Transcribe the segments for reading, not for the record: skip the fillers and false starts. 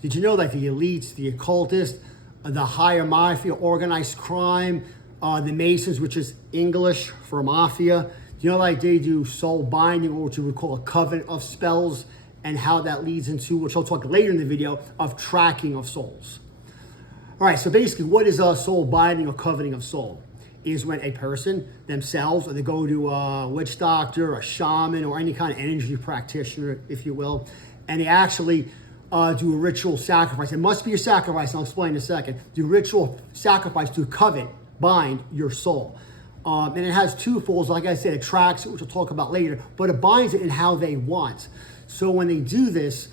Did you know that the elites, the occultists, the higher mafia, organized crime, the Masons, which is English for mafia, do you know like they do soul binding, or what you would call a covenant of spells, and how that leads into, which I'll talk later in the video, of tracking of souls. All right, so basically what is a soul binding or covenant of soul? Is when a person themselves, or they go to a witch doctor, a shaman, or any kind of energy practitioner, if you will, and they actually do a ritual sacrifice. It must be a sacrifice, and I'll explain in a second. Do ritual sacrifice to covet, bind your soul. And it has two folds. Like I said, it tracks it, which we'll talk about later, but it binds it in how they want. So when they do this,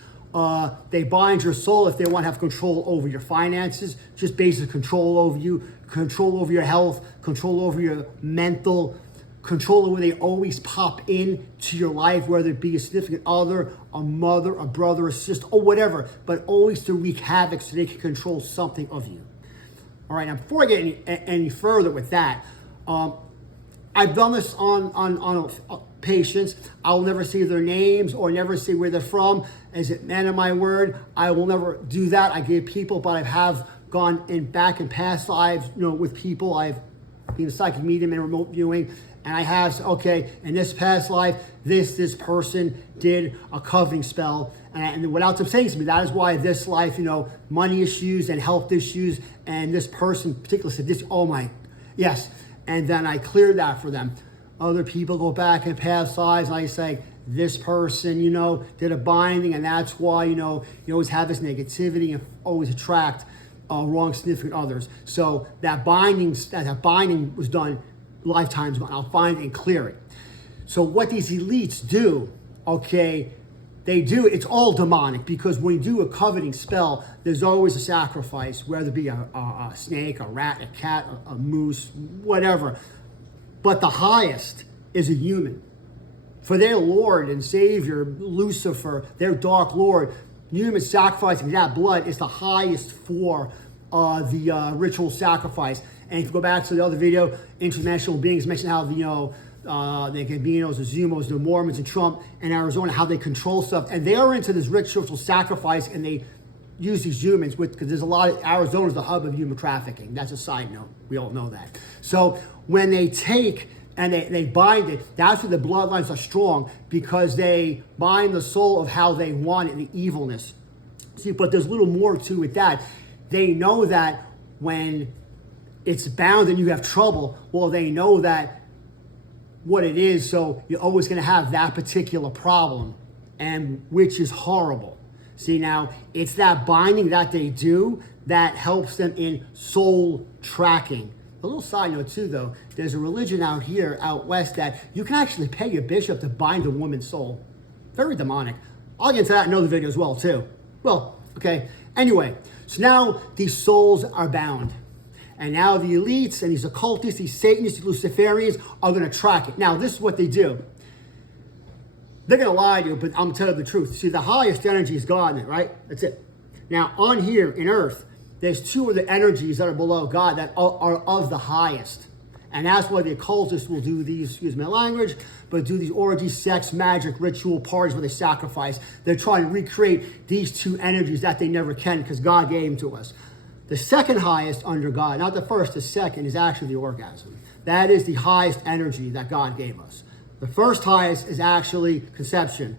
they bind your soul if they want to have control over your finances, just basic control over you, control over your health, control over your mental, control over they always pop in to your life, whether it be a significant other, a mother, a brother, a sister, or whatever, but always to wreak havoc so they can control something of you. All right, now before I get any further with that, I've done this on patients. I will never say their names or never say where they're from. As a man of my word, I will never do that. I give people, but I have gone back in past lives, with people. I've been a psychic medium and remote viewing, and I have said, okay, in this past life, this person did a coveting spell, and without them saying to me, that is why this life, money issues and health issues, and this person in particular said this, oh my, yes, and then I cleared that for them. Other people go back in past lives, and I say, this person, did a binding, and that's why, you always have this negativity and always attract wrong significant others. So that binding was done lifetimes ago. I'll find and clear it. So what these elites do, okay, it's all demonic, because when you do a coveting spell, there's always a sacrifice, whether it be a snake, a rat, a cat, a moose, whatever. But the highest is a human. For their Lord and Savior, Lucifer, their dark Lord, human sacrificing that blood is the highest for the ritual sacrifice. And if you go back to the other video, interdimensional beings mentioned how the Gambinos, the Zumos, the Mormons in Trump and Arizona, how they control stuff. And they're into this ritual sacrifice, and they use these humans because there's a lot of, Arizona's the hub of human trafficking. That's a side note. We all know that. So when they take and they bind it, that's where the bloodlines are strong, because they bind the soul of how they want it, the evilness. See, but there's a little more to it that they know that when it's bound and you have trouble, well, they know that what it is, so you're always going to have that particular problem, and which is horrible. See, now, it's that binding that they do that helps them in soul tracking. A little side note too, though, there's a religion out west, that you can actually pay your bishop to bind a woman's soul. Very demonic. I'll get into that in another video as well, too. Well, okay. Anyway, so now these souls are bound. And now the elites and these occultists, these Satanists, these Luciferians are going to track it. Now, this is what they do. They're going to lie to you, but I'm telling you the truth. See, the highest energy is God, right? That's it. Now, on here in Earth, there's two of the energies that are below God that are of the highest. And that's why the occultists will do these, excuse my language, but do these orgies, sex, magic, ritual parties where they sacrifice. They're trying to recreate these two energies that they never can, because God gave them to us. The second highest under God, not the first, the second, is actually the orgasm. That is the highest energy that God gave us. The first highest is actually conception,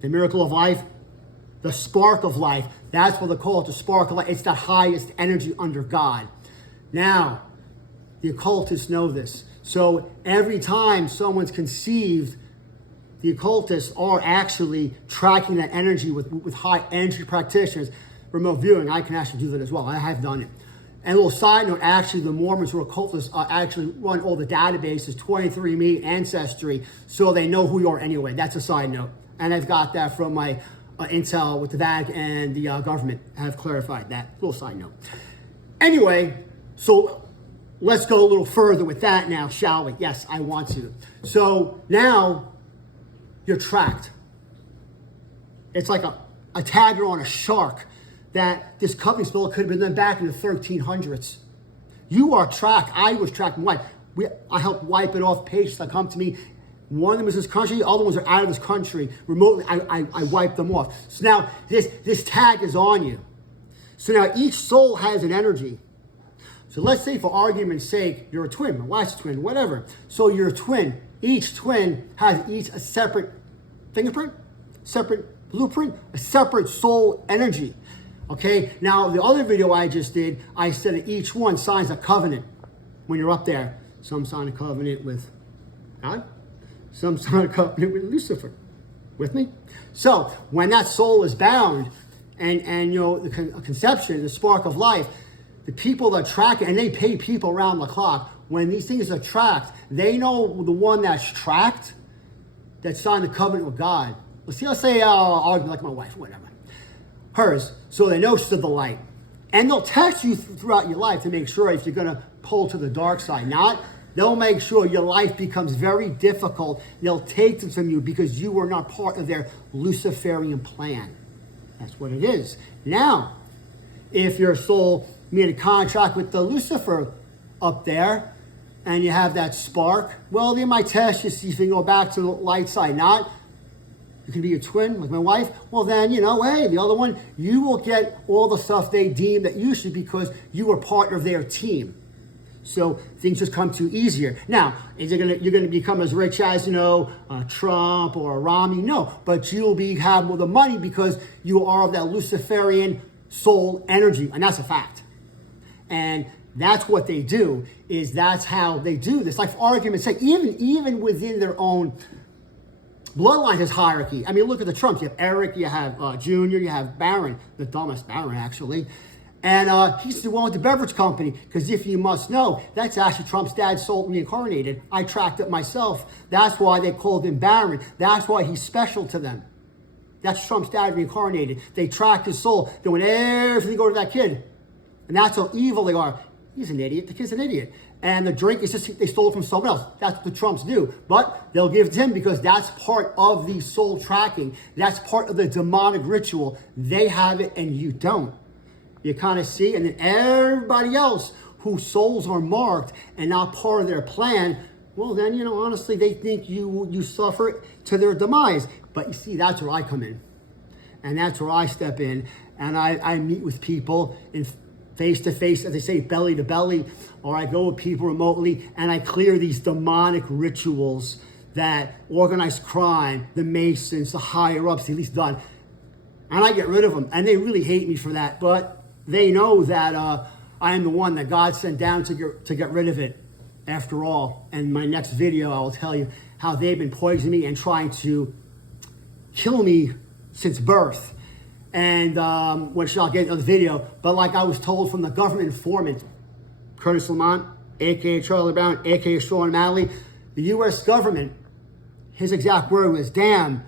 the miracle of life, the spark of life. That's what they call it, the spark of life. It's the highest energy under God. Now, the occultists know this. So every time someone's conceived, the occultists are actually tracking that energy with high energy practitioners. Remote viewing, I can actually do that as well. I have done it. And a little side note, actually, the Mormons who are occultists actually run all the databases, 23andMe, Ancestry, so they know who you are anyway. That's a side note. And I've got that from my intel with the Vatican and the government. I have clarified that. Little side note. Anyway, so let's go a little further with that now, shall we? Yes, I want to. So now you're tracked. It's like a tagger on a shark, that this covenant spell could have been done back in the 1300s. You are tracked. I was tracked. Why? I helped wipe it off. Patients that come to me One of them is this country, the other ones are out of this country. Remotely, I wiped them off. So now this tag is on you. So now each soul has an energy. So let's say for argument's sake, you're a twin, my wife's a twin, whatever. So you're a twin. Each twin has a separate fingerprint, separate blueprint, a separate soul energy. Okay, now the other video I just did, I said that each one signs a covenant when you're up there. Some sign a covenant with God, some sign a covenant with Lucifer. With me? So when that soul is bound and you know, the conception, the spark of life, the people that track it, and they pay people around the clock, when these things are tracked, they know the one that's tracked, that signed the covenant with God. Let's say I'll argue like my wife, whatever. Hers, so they know she's of the light. And they'll test you throughout your life to make sure if you're going to pull to the dark side. Not, they'll make sure your life becomes very difficult. They'll take them from you because you were not part of their Luciferian plan. That's what it is. Now, if your soul made a contract with the Lucifer up there, and you have that spark, well, they might test you, see if you can go back to the light side. Not, you can be a twin like my wife. Well, then, you know, hey, the other one, you will get all the stuff they deem that you should because you were part of their team. So things just come to you easier. Now, is it you're gonna become as rich as, you know, Trump or Romney? No, but you'll have more the money because you are of that Luciferian soul energy, and that's a fact. And that's what they do. That's how they do this. Like for argument's sake, even within their own bloodline has hierarchy. I mean, look at the Trumps. You have Eric, you have Junior, you have Barron, the dumbest Barron, actually. And he's the one with the beverage company, because if you must know, that's actually Trump's dad's soul reincarnated. I tracked it myself. That's why they called him Barron. That's why he's special to them. That's Trump's dad reincarnated. They tracked his soul. They want everything to go to that kid. And that's how evil they are. He's an idiot. The kid's an idiot. And the drink is just, they stole it from someone else. That's what the Trumps do. But they'll give it to him because that's part of the soul tracking. That's part of the demonic ritual. They have it and you don't. You kind of see. And then everybody else whose souls are marked and not part of their plan, well, then, you know, honestly, they think you suffer to their demise. But you see, that's where I come in. And that's where I step in. And I meet with people in face-to-face, as they say, belly-to-belly, or I go with people remotely, and I clear these demonic rituals that organized crime, the Masons, the higher-ups, at least done. And I get rid of them. And they really hate me for that. But they know that I am the one that God sent down to get rid of it, after all. And my next video, I will tell you how they've been poisoning me and trying to kill me since birth. And which I'll get in the video, but like I was told from the government informant, Curtis Lamont, aka Charlie Brown, aka Sean Malley, the U.S. government, his exact word was, "Damn,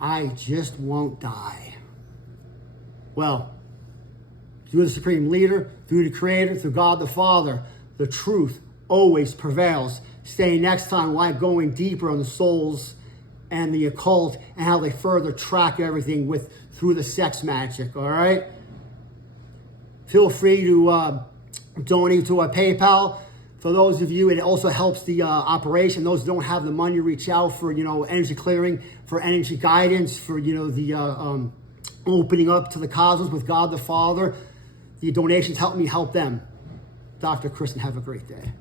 I just won't die." Well, through the Supreme Leader, through the Creator, through God the Father, the truth always prevails. Stay next time while going deeper on the souls and the occult and how they further track everything through the sex magic, all right? Feel free to donate to our PayPal. For those of you, it also helps the operation. Those who don't have the money, reach out for, you know, energy clearing, for energy guidance, for, you know, the opening up to the cosmos with God the Father. The donations help me help them. Dr. Chris, and have a great day.